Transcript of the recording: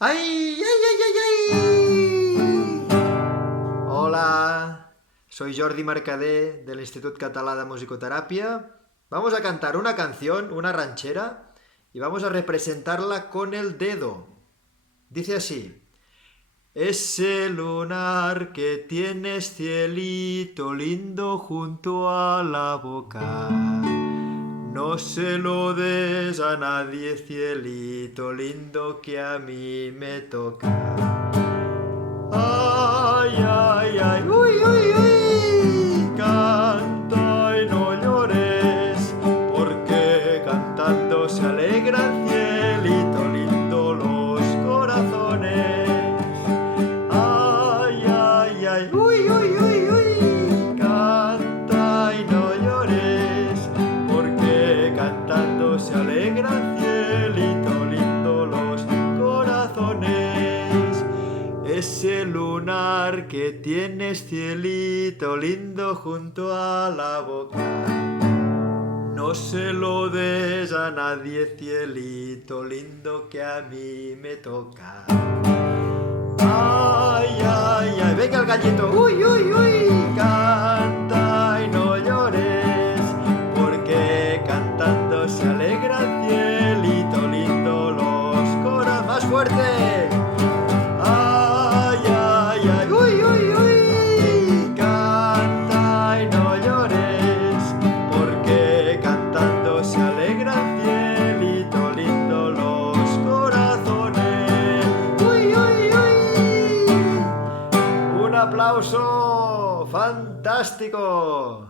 ¡Ay, ay, ay, ay, ay! Hola, soy Jordi Mercader del Institut Català de Musicoteràpia. Vamos a cantar una canción, una ranchera, y vamos a representarla con el dedo. Dice así: ese lunar que tienes, cielito lindo, junto a la boca. No se lo des a nadie, cielito lindo, que a mí me toca. Ay, ay, ay, uy, uy, uy, canta y no llores, porque cantando se alegran, cielito lindo, los corazones. Ay, ay, ay, uy, uy, uy, uy, canta y no llores, porque cantando se alegran, cielito lindo, los corazones. Ese lunar que tienes, cielito lindo, junto a la boca, no se lo des a nadie, cielito lindo, que a mí me toca. Ay, ay, ay, venga el gallito, uy, uy, uy, canta y no llores, porque cantando se alegra el cielito lindo, los corazones. Más fuerte. Ay, ay, ay, uy, uy, uy, canta y no llores, porque cantando se alegra el cielito lindo, los corazones. Uy, uy, uy. Un aplauso fantástico.